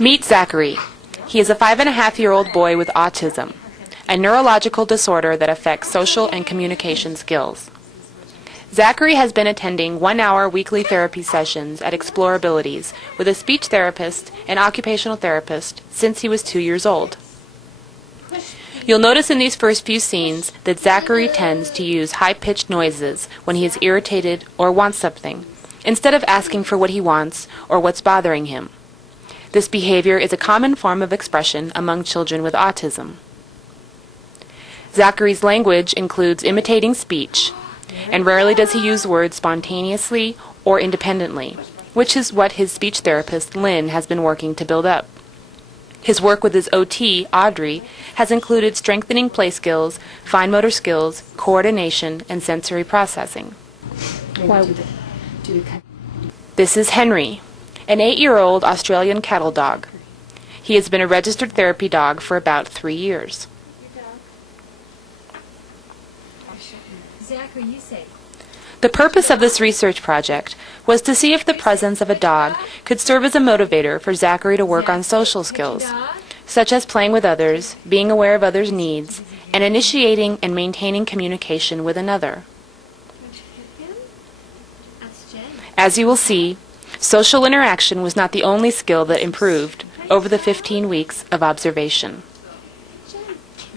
Meet Zachary. He is a 5.5-year-old boy with autism, a neurological disorder that affects social and communication skills. Zachary has been attending 1-hour weekly therapy sessions at Explorabilities with a speech therapist and occupational therapist since he was 2 years old. You'll notice in these first few scenes that Zachary tends to use high-pitched noises when he is irritated or wants something, instead of asking for what he wants or what's bothering him. This behavior is a common form of expression among children with autism. Zachary's language includes imitating speech, and rarely does he use words spontaneously or independently, which is what his speech therapist, Lynn, has been working to build up. His work with his OT, Audrey, has included strengthening play skills, fine motor skills, coordination, and sensory processing. This is Henry, an 8-year-old Australian cattle dog. He has been a registered therapy dog for about 3 years. Zachary, you say. The purpose of this research project was to see if the presence of a dog could serve as a motivator for Zachary to work on social skills, such as playing with others, being aware of others' needs, and initiating and maintaining communication with another. As you will see, social interaction was not the only skill that improved over the 15 weeks of observation.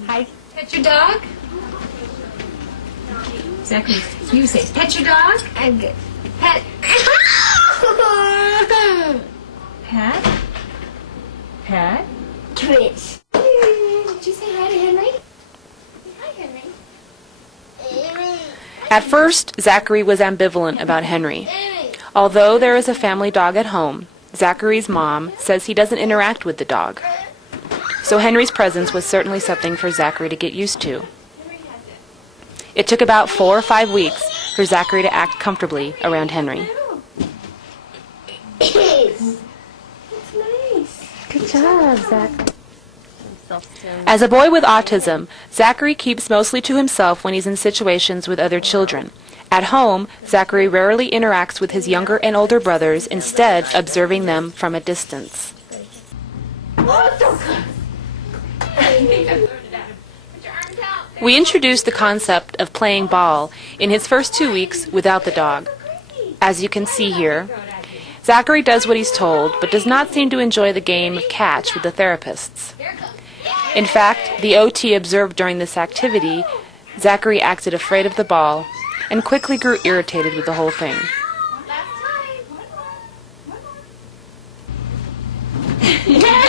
Hi. Pet your dog? Zachary, you say, pet your dog? I'm good. Pet. Pet? Pet? Twitch. Did you say hi to Henry? Hi, Henry. At first, Zachary was ambivalent about Henry. Although there is a family dog at home, Zachary's mom says he doesn't interact with the dog. So Henry's presence was certainly something for Zachary to get used to. It took about 4 or 5 weeks for Zachary to act comfortably around Henry. That's nice. Good job, Zach. As a boy with autism, Zachary keeps mostly to himself when he's in situations with other children. At home, Zachary rarely interacts with his younger and older brothers, instead observing them from a distance. We introduced the concept of playing ball in his first 2 weeks without the dog. As you can see here, Zachary does what he's told, but does not seem to enjoy the game of catch with the therapists. In fact, the OT observed during this activity, Zachary acted afraid of the ball and quickly grew irritated with the whole thing. Yeah.